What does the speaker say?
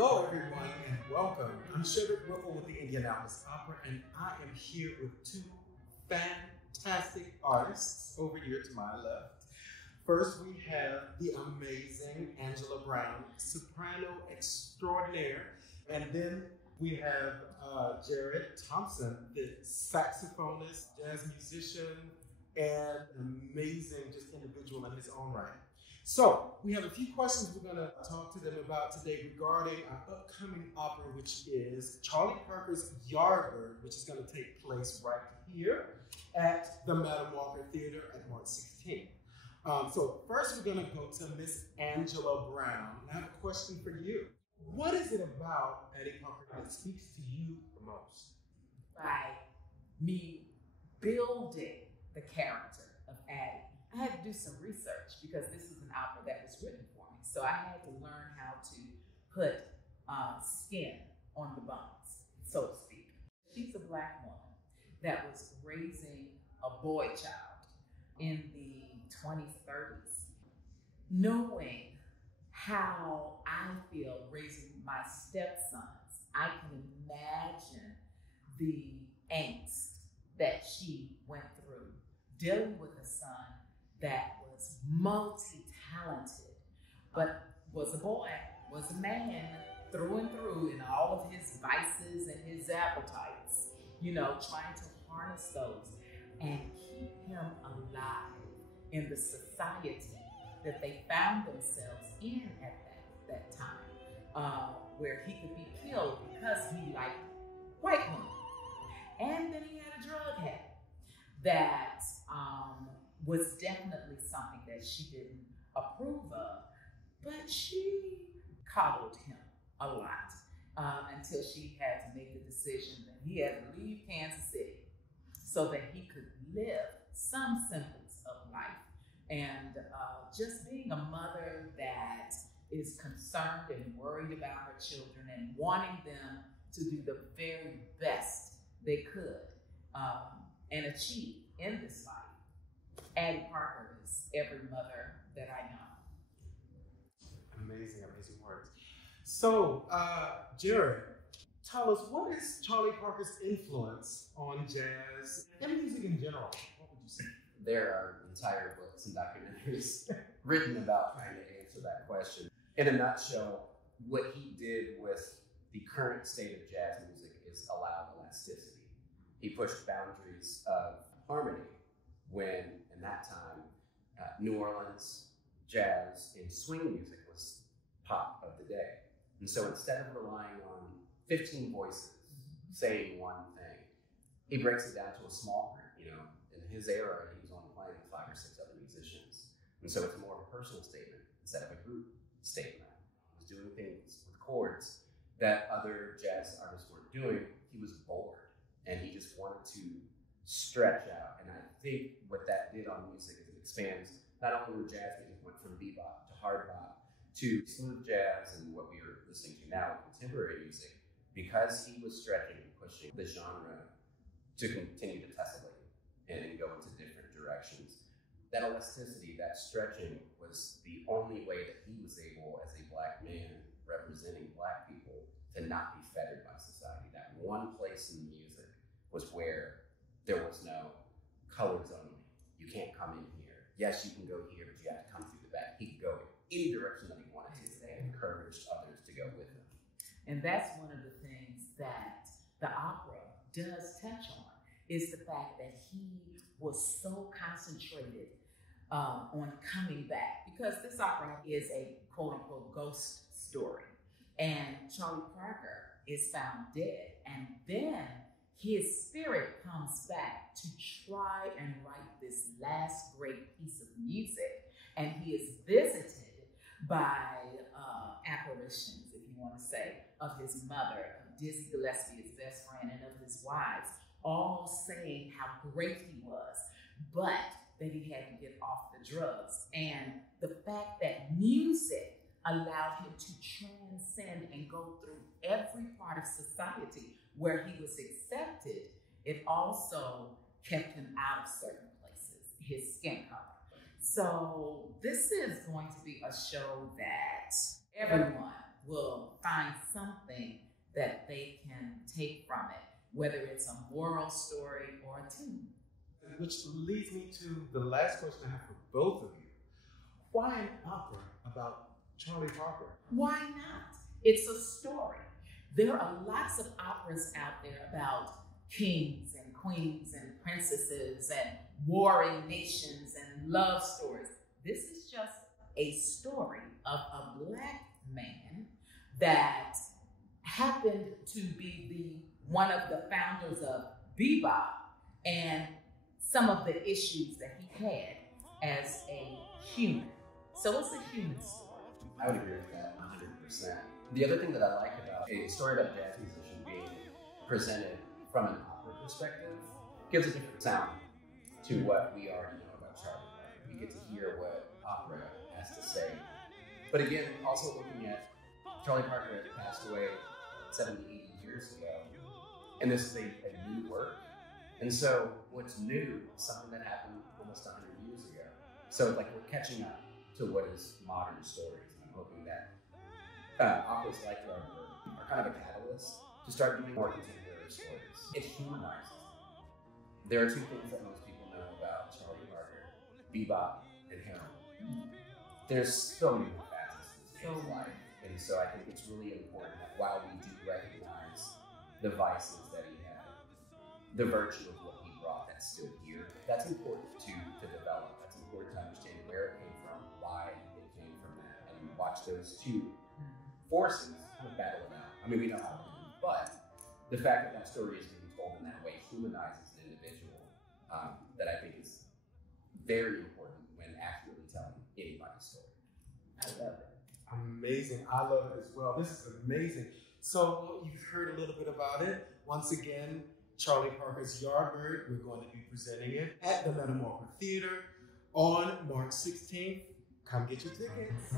Hello, everyone, and welcome. I'm Shederick Whipple with the Indianapolis Opera, and I am here with two fantastic artists over here to my left. First, we have the amazing Angela Brown, soprano extraordinaire, and then we have Jared Thompson, the saxophonist, jazz musician, and an amazing just individual in his own right. So, we have a few questions we're going to talk to them about today regarding our upcoming opera, which is Charlie Parker's Yardbird, which is going to take place right here at the Madam Walker Theater at March 16th. So first we're going to go to Miss Angela Brown. And I have a question for you. What is it about Addie Parker that speaks to you the most? By me building the character of Addie. I had to do some research because this is an opera that was written for me. So I had to learn how to put skin on the bones, so to speak. She's a Black woman that was raising a boy child in the 20s, 30s. Knowing how I feel raising my stepsons, I can imagine the angst that she went through dealing with a son that was multi-talented, but was a boy, was a man through and through in all of his vices and his appetites, you know, trying to harness those and keep him alive in the society that they found themselves in at that time, where he could be killed because he liked white women. And then he had a drug habit that was definitely something that she didn't approve of, but she coddled him a lot until she had to make the decision that he had to leave Kansas City so that he could live some semblance of life. And just being a mother that is concerned and worried about her children and wanting them to do the very best they could and achieve in this life. Addie Parker is every mother that I know. Amazing, amazing words. So, Jared, tell us, what is Charlie Parker's influence on jazz and music in general? What would you say? There are entire books and documentaries written about trying to answer that question. In a nutshell, what he did with the current state of jazz music is allow elasticity. He pushed boundaries of harmony when, in that time, New Orleans jazz and swing music was pop of the day. And so instead of relying on 15 voices saying one thing, he breaks it down to a small group. You know, in his era, he was only playing with 5 or 6 other musicians. And so it's more of a personal statement instead of a group statement. He was doing things with chords that other jazz artists weren't doing. He was bored, and he just wanted to stretch out. And I think what that did on music is it expands not only where jazz music went from bebop to hard bop to smooth jazz and what we are listening to now, contemporary music, because he was stretching and pushing the genre to continue to tessellate and go into different directions. That elasticity, that stretching, was the only way that he was able, as a Black man representing Black people, to not be fettered by society. That one place in the music was where there was no colors only. You can't come in here. Yes, you can go here, but you have to come through the back. He could go any direction that he wanted to, and encouraged others to go with him. And that's one of the things that the opera does touch on, is the fact that he was so concentrated on coming back, because this opera is a quote-unquote ghost story, and Charlie Parker is found dead, and then his spirit comes back to try and write this last great piece of music, and he is visited by apparitions, if you want to say, of his mother, of Dizzy Gillespie, his best friend, and of his wives, all saying how great he was, but that he had to get off the drugs. And the fact that music allowed him to transcend and go through every part of society where he was accepted, it also kept him out of certain places, his skin color. So this is going to be a show that everyone will find something that they can take from it, whether it's a moral story or a tune. Which leads me to the last question I have for both of you. Why an opera about Charlie Parker? Why not? It's a story. There are lots of operas out there about kings and queens and princesses and warring nations and love stories. This is just a story of a Black man that happened to be one of the founders of bebop and some of the issues that he had as a human. So it's a human story. I would agree with that 100%. The other thing that I like about a story about a jazz musician being presented from an opera perspective gives a different sound to what we already know about Charlie Parker. We get to hear what opera has to say. But again, also looking at Charlie Parker had passed away 70, 80 years ago, and this is a new work. And so what's new is something that happened almost 100 years ago. So like we're catching up to what is modern stories. And I'm hoping that operas like Yardbird are kind of a catalyst to start doing more contemporary stories. It humanizes them. There are two things that most people know about Charlie Parker: bebop and heroin. There's so many more facets to his life. And so I think it's really important that while we do recognize the vices that he had, the virtue of what he brought that stood here, that's important to develop. That's important to understand where it came from, why it came from that, and watch those two forces kind of battle it out. I mean, we know how to do it, but the fact that that story is being told in that way humanizes the individual, that I think is very important when accurately telling anybody's story. I love it. Amazing. I love it as well. This is amazing. So you've heard a little bit about it. Once again, Charlie Parker's Yardbird. We're going to be presenting it at the Metamorpho Theater on March 16th. Come get your tickets.